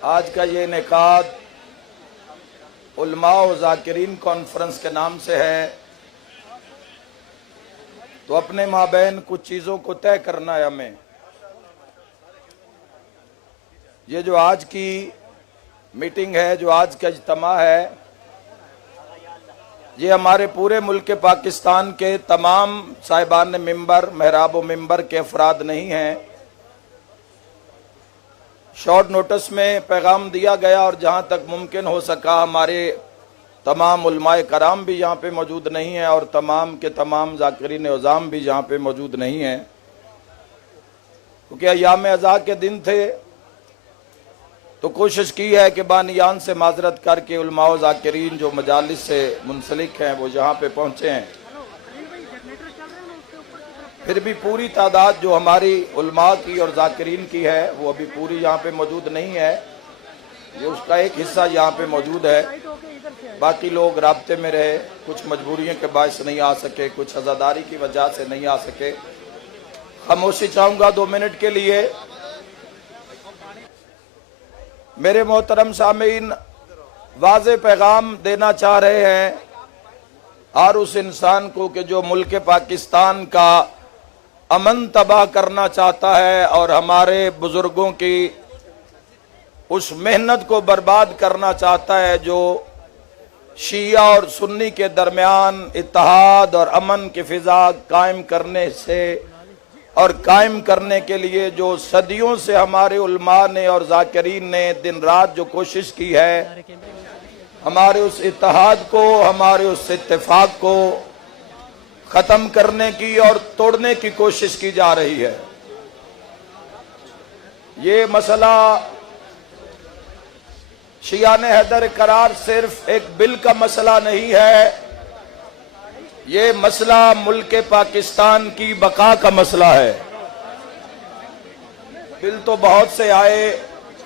आज का ये इनेकाद उलमा व ज़ाकिरीन कॉन्फ्रेंस के नाम से है, तो अपने माबैन कुछ चीज़ों को तय करना है हमें। ये जो आज की मीटिंग है, जो आज का इज्तिमा है, ये हमारे पूरे मुल्क पाकिस्तान के तमाम साहिबान मिंबर, महराब व मिंबर के अफराद नहीं हैं। शॉर्ट नोटिस में पैगाम दिया गया और जहाँ तक मुमकिन हो सका हमारे तमाम उलमाए कराम भी यहाँ पे मौजूद नहीं हैं और तमाम के तमाम ज़ाकिरीन उज़ाम भी यहाँ पे मौजूद नहीं हैं, क्योंकि अय्याम अज़ा के दिन थे। तो कोशिश की है कि बानियान से माजरत करके उलमा व ज़ाकिरीन जो मजालिस से मुंसलिक हैं वो यहाँ पे पहुँचे हैं। फिर भी पूरी तादाद जो हमारी उलमा की और ज़ाकिरीन की है वो अभी पूरी यहाँ पे मौजूद नहीं है। ये उसका एक हिस्सा यहाँ पे मौजूद है, बाकी लोग राब्ते में रहे, कुछ मजबूरियों के बायस नहीं आ सके, कुछ अज़ादारी की वजह से नहीं आ सके। खामोशी चाहूँगा 2 मिनट के लिए। मेरे मोहतरम सामीन, वाज़े पैगाम देना चाह रहे हैं और उस इंसान को कि जो मुल्क पाकिस्तान का अमन तबाह करना चाहता है और हमारे बुजुर्गों की उस मेहनत को बर्बाद करना चाहता है, जो शिया और सुन्नी के दरमियान इत्तेहाद और अमन की फिजा कायम करने से और कायम करने के लिए जो सदियों से हमारे उलमा ने और ज़ाकिरीन ने दिन रात जो कोशिश की है, हमारे उस इत्तेहाद को, हमारे उस इत्तेफाक को खत्म करने की और तोड़ने की कोशिश की जा रही है। ये मसला शियाने हैदर करार सिर्फ एक बिल का मसला नहीं है, ये मसला मुल्क पाकिस्तान की बका का मसला है। बिल तो बहुत से आए,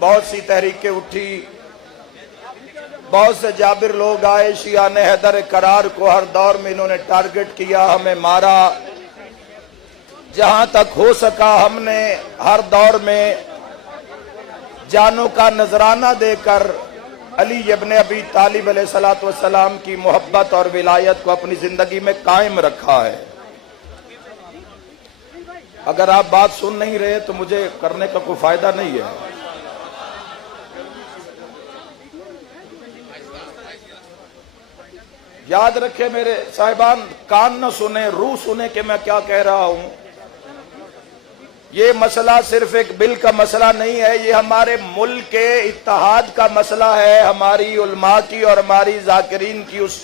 बहुत सी तहरीकें उठी, बहुत से जाबिर लोग आए। शियाने हैदर करार को हर दौर में इन्होंने टारगेट किया, हमें मारा। जहां तक हो सका हमने हर दौर में जानों का नजराना देकर अली इब्न अबी तालिब अलैहिस्सलातु वस्सलाम की मोहब्बत और विलायत को अपनी जिंदगी में कायम रखा है। अगर आप बात सुन नहीं रहे तो मुझे करने का कोई फायदा नहीं है। याद रखे मेरे साहिबान, कान न सुने, रूह सुने कि मैं क्या कह रहा हूं। ये मसला सिर्फ एक बिल का मसला नहीं है, ये हमारे मुल्क के इत्तेहाद का मसला है, हमारी उलमा की और हमारी ज़ाकिरीन की उस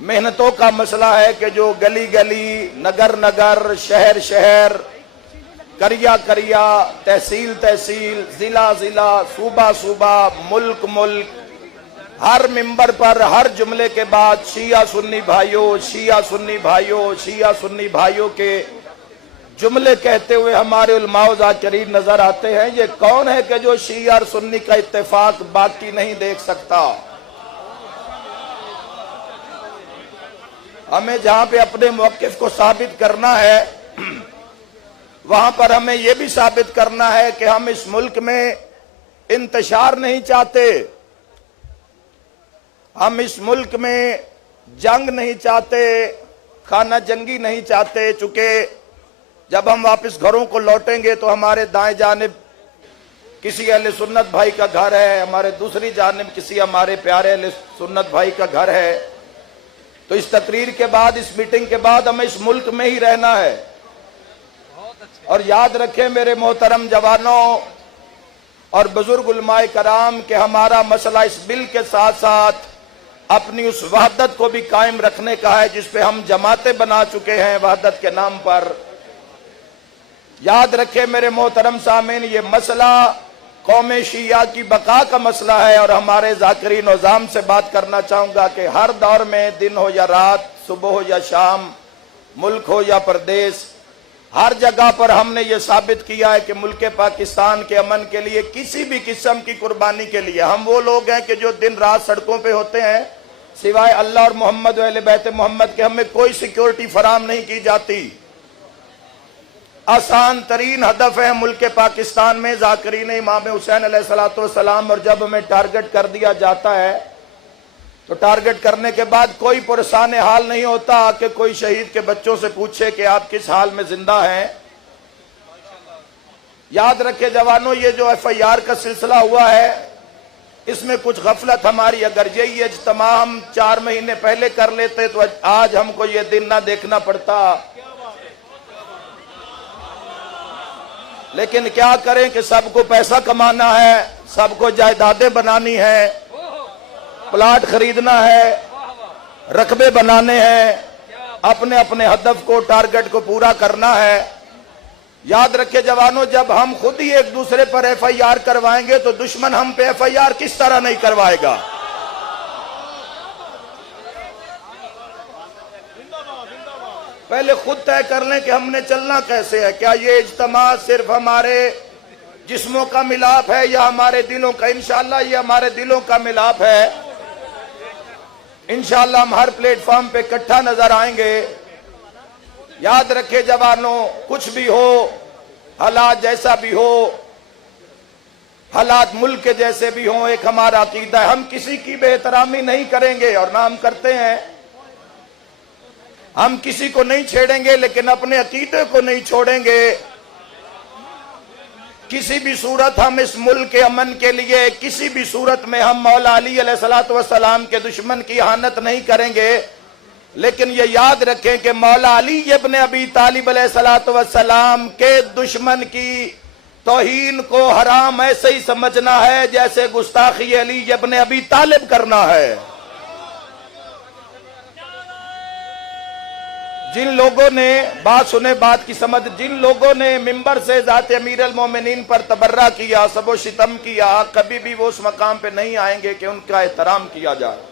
मेहनतों का मसला है कि जो गली गली, नगर नगर, शहर शहर, करिया करिया, तहसील तहसील, जिला जिला, सूबा सूबा, मुल्क मुल्क, हर मिंबर पर हर जुमले के बाद शिया सुन्नी भाइयों, शिया सुन्नी भाइयों, शिया सुन्नी भाइयों के जुमले कहते हुए हमारे उलमा व ज़ाकिरीन नजर आते हैं। ये कौन है कि जो शिया और सुन्नी का इत्तेफाक बाकी नहीं देख सकता? हमें जहां पे अपने मौक़िफ़ को साबित करना है, वहां पर हमें यह भी साबित करना है कि हम इस मुल्क में इंतशार नहीं चाहते, हम इस मुल्क में जंग नहीं चाहते, खाना जंगी नहीं चाहते। चूंकि जब हम वापस घरों को लौटेंगे तो हमारे दाएं जानिब किसी अहले सुन्नत भाई का घर है, हमारे दूसरी जानिब किसी हमारे प्यारे अहले सुन्नत भाई का घर है। तो इस तकरीर के बाद, इस मीटिंग के बाद हमें इस मुल्क में ही रहना है। और याद रखें मेरे मोहतरम जवानों और बुजुर्ग उलमाए कराम के हमारा मसला इस बिल के साथ साथ अपनी उस वहदत को भी कायम रखने का है जिस पे हम जमातें बना चुके हैं वहदत के नाम पर। याद रखें मेरे मोहतरम सामीन, ये मसला कौम शिया की बका का मसला है। और हमारे ज़ाकिरीन उज़ाम से बात करना चाहूँगा कि हर दौर में, दिन हो या रात, सुबह हो या शाम, मुल्क हो या प्रदेश, हर जगह पर हमने ये साबित किया है कि मुल्क पाकिस्तान के अमन के लिए किसी भी किस्म की कुर्बानी के लिए हम वो लोग हैं कि जो दिन रात सड़कों पे होते हैं। सिवाय अल्लाह और मोहम्मद व अहले बैत मोहम्मद के हमें कोई सिक्योरिटी फराम नहीं की जाती। आसान तरीन हदफ है मुल्क पाकिस्तान में ज़ाकिरीन इमाम हुसैन अलैहिस्सलाम। और जब हमें टारगेट कर दिया जाता है तो टारगेट करने के बाद कोई परेशान हाल नहीं होता कि कोई शहीद के बच्चों से पूछे कि आप किस हाल में जिंदा हैं। याद रखे जवानों, ये जो FIR का सिलसिला हुआ है इसमें कुछ गफलत हमारी, अगर यही इज्तिमा हम 4 महीने पहले कर लेते तो आज हमको ये दिन ना देखना पड़ता। लेकिन क्या करें कि सबको पैसा कमाना है, सबको जायदादें बनानी है, प्लाट खरीदना है, रकबे बनाने हैं, अपने अपने हदफ को टारगेट को पूरा करना है। याद रखे जवानों, जब हम खुद ही एक दूसरे पर FIR करवाएंगे तो दुश्मन हम पे FIR किस तरह नहीं करवाएगा। पहले खुद तय कर लें कि हमने चलना कैसे है। क्या ये इज्तिमा सिर्फ हमारे जिस्मों का मिलाप है या हमारे दिलों का? इंशाअल्लाह ये हमारे दिलों का मिलाप है। इंशाअल्लाह हम हर प्लेटफॉर्म पे इकट्ठा नजर आएंगे। याद रखे जवानों, कुछ भी हो, हालात जैसा भी हो, हालात मुल्क के जैसे भी हो, एक हमारा अकीदा है, हम किसी की बेहतरामी नहीं करेंगे और ना हम करते हैं। हम किसी को नहीं छेड़ेंगे लेकिन अपने अकीदे को नहीं छोड़ेंगे। किसी भी सूरत हम इस मुल्क के अमन के लिए, किसी भी सूरत में हम मौला अली अलैहिस्सलातु वस्सलाम के दुश्मन की इहानत नहीं करेंगे। लेकिन ये याद रखें कि मौला अली इब्न अबी तालिब अलैहिस्सलातु वस्सलाम के दुश्मन की तौहीन को हराम ऐसे ही समझना है जैसे गुस्ताखी अली इब्न अबी तालिब करना है। जिन लोगों ने, बात सुने बात की समझ, जिन लोगों ने मिंबर से ज़ात अमीरुल मोमिनीन पर तबर्रा किया, सबो सितम किया, कभी भी वो उस मकाम पे नहीं आएंगे कि उनका एहतराम किया जाए।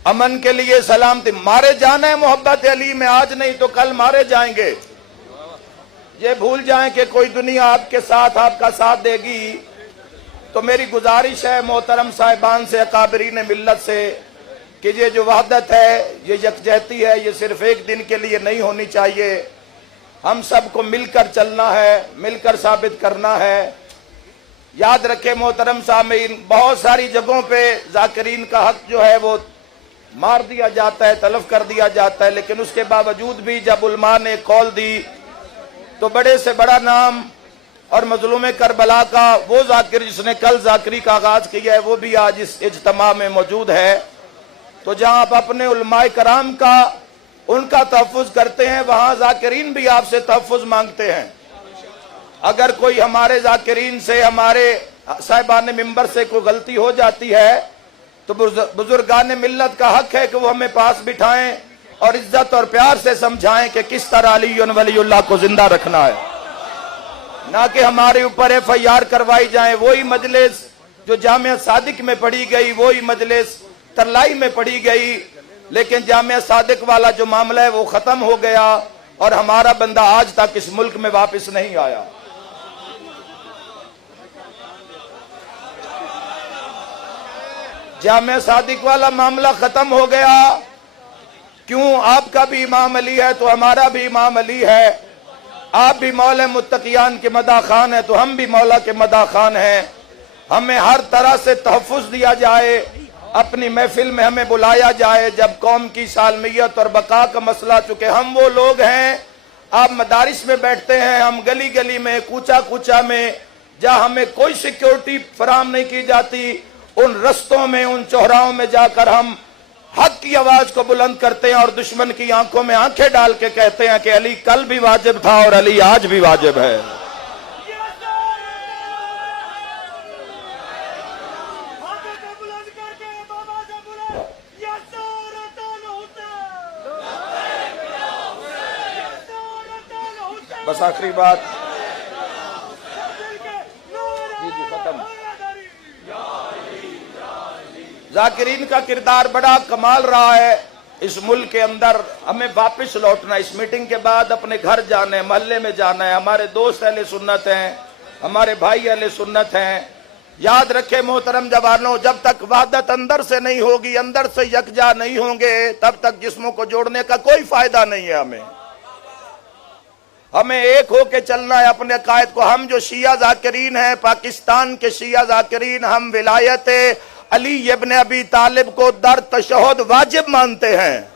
अमन के लिए सलामती, मारे जाना है मोहब्बत अली में, आज नहीं तो कल मारे जाएंगे। ये भूल जाएं कि कोई दुनिया आपके साथ, आपका साथ देगी। तो मेरी गुजारिश है मोहतरम साहिबान से, अकाबरीन मिल्लत से, कि ये जो वहदत है, ये यकजहती है, ये सिर्फ एक दिन के लिए नहीं होनी चाहिए। हम सबको मिलकर चलना है, मिलकर साबित करना है। याद रखें मोहतरम सामीन, बहुत सारी जगहों पे ज़ाकिरीन का हक जो है वो मार दिया जाता है, तलफ कर दिया जाता है। लेकिन उसके बावजूद भी जब उलमा ने कौल दी तो बड़े से बड़ा नाम और मजलूम करबला का वो ज़ाकिर जिसने कल ज़ाकिरी का आगाज किया है, वो भी आज इस इज्तिमा में मौजूद है। तो जहां आप अपने उलमाए कराम का, उनका तहफ़्फ़ुज़ करते हैं, वहां ज़ाकिरीन भी आपसे तहफ़्फ़ुज़ मांगते हैं। अगर कोई हमारे ज़ाकिरीन से, हमारे साहिबान मिंबर से कोई गलती हो जाती है तो बुजुर्गान मिल्लत का हक है कि वो हमें पास बिठाएं और इज्जत और प्यार से समझाएं कि किस तरह अली वलीउल्लाह को जिंदा रखना है, ना कि हमारे ऊपर FIR करवाई जाए। वही मजलिस जो जामिया सादिक में पढ़ी गई, वही मजलिस तरलाई में पढ़ी गई, लेकिन जामिया सादिक वाला जो मामला है वो खत्म हो गया और हमारा बंदा आज तक इस मुल्क में वापस नहीं आया। जामिया सादिक वाला मामला खत्म हो गया। क्यों? आपका भी इमाम अली है तो हमारा भी इमाम अली है। आप भी मौला मुत्तकियान के मदा खान है तो हम भी मौला के मदा खान हैं। हमें हर तरह से तहफ़्फ़ुज़ दिया जाए, अपनी महफिल में हमें बुलाया जाए। जब कौम की सालमियत और बका का मसला, चुके हम वो लोग हैं, आप मदारिस में बैठते हैं, हम गली गली में, कूचा कूचा में, जहाँ हमें कोई सिक्योरिटी फराम नहीं की जाती, उन रस्तों में, उन चौराहों में जाकर हम हक की आवाज को बुलंद करते हैं और दुश्मन की आंखों में आंखें डाल के कहते हैं कि अली कल भी वाजिब था और अली आज भी वाजिब है। बस आखिरी बात, जी खत्म। ज़ाकिरीन का किरदार बड़ा कमाल रहा है इस मुल्क के अंदर। हमें वापस लौटना, इस मीटिंग के बाद अपने घर जाना है, मोहल्ले में जाना है। हमारे दोस्त अहले सुन्नत हैं, हमारे भाई अहले सुन्नत हैं। याद रखें मोहतरम जवानों, जब तक वहदत अंदर से नहीं होगी, अंदर से यकजा नहीं होंगे, तब तक जिस्मों को जोड़ने का कोई फायदा नहीं है हमें। हमें एक होके चलना है अपने अकायद को। हम जो शिया जाकिरीन हैं, पाकिस्तान के शिया जाकिरीन, हम विलायत अली इब्न अबी तालिब को दर तशहुद वाजिब मानते हैं।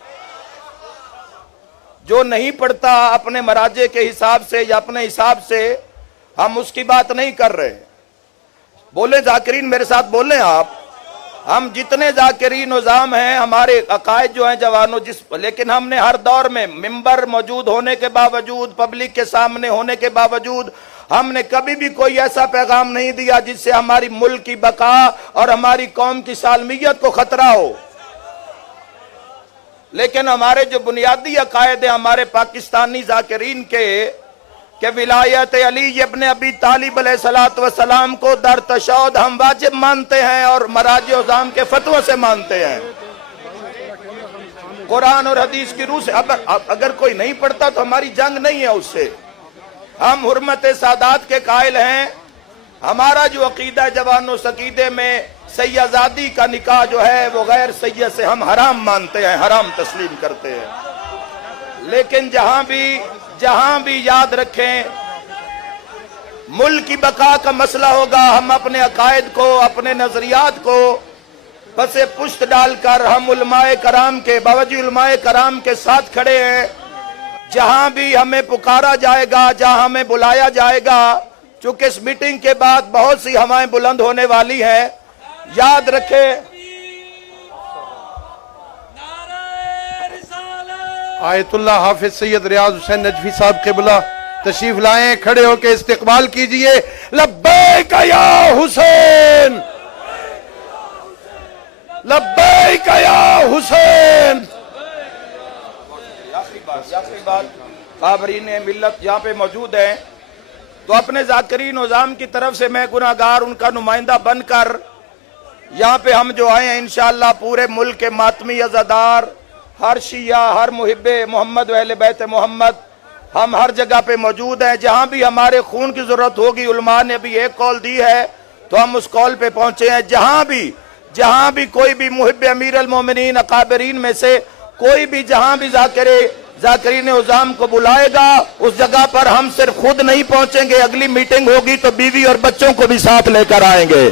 जो नहीं पढ़ता अपने मराजे के हिसाब से या अपने हिसाब से, हम उसकी बात नहीं कर रहे। बोले जाकिरीन, मेरे साथ बोले आप। हम जितने जाकिरीन निज़ाम हैं, हमारे अकायद जो हैं जवानों, लेकिन हमने हर दौर में मिंबर मौजूद होने के बावजूद, पब्लिक के सामने होने के बावजूद, हमने कभी भी कोई ऐसा पैगाम नहीं दिया जिससे हमारी मुल्क की बका और हमारी कौम की सालमियत को खतरा हो। लेकिन हमारे जो बुनियादी अकायद है हमारे पाकिस्तानी जाकिरीन के विलायत अली इब्न अबी तालिब अलैहिस्सलातु वस्सलाम को दर तशहुद हम वाजिब मानते हैं और मराजे निज़ाम के फतवा से मानते हैं, कुरान और हदीस की रूह से। अगर कोई नहीं पढ़ता तो हमारी जंग नहीं है उससे। हम हुर्मत सादात के कायल हैं। हमारा जो अकीदा जवानो सकीदे में सैयदादी का निकाह जो है वो गैर सैयद से हम हराम मानते हैं, हराम तस्लीम करते हैं। लेकिन जहां भी याद रखें, मुल्क की बका का मसला होगा, हम अपने अकायद को, अपने नजरियात को बसे पुश्त डालकर हम उलमाए कराम के, बावजूद उलमाए कराम के साथ खड़े हैं। जहां भी हमें पुकारा जाएगा, जहां हमें बुलाया जाएगा, चूंकि इस मीटिंग के बाद बहुत सी हवाएं बुलंद होने वाली हैं, याद रखें। आयतुल्लाह हाफिज सैयद रियाज हुसैन नजफी साहब क़िबला तशरीफ लाएं, खड़े होकर इस्तिकबाल कीजिए। लब्बैक या हुसैन, लब्बैक या हुसैन। आखिरी बात, काबरीन मिल्लत यहाँ पे मौजूद हैं, तो अपने जाकिरीन निज़ाम की तरफ से मैं गुनाहगार उनका नुमाइंदा बनकर यहाँ पे हम जो आए हैं, इंशाअल्लाह पूरे मुल्क के मातमी अज़ादार, हर शिया, हर मुहिब्बे मोहम्मद व अहले बैत मोहम्मद, हम हर जगह पे मौजूद हैं। जहां भी हमारे खून की जरूरत होगी, उलमा ने भी एक कॉल दी है तो हम उस कॉल पे पहुंचे हैं। जहां भी कोई भी मुहिब्बे अमीर अल मोमिनीन अकाबरीन में से कोई भी जहां भी जाकिरीन निज़ाम को बुलाएगा, उस जगह पर हम सिर्फ खुद नहीं पहुंचेंगे, अगली मीटिंग होगी तो बीवी और बच्चों को भी साथ लेकर आएंगे।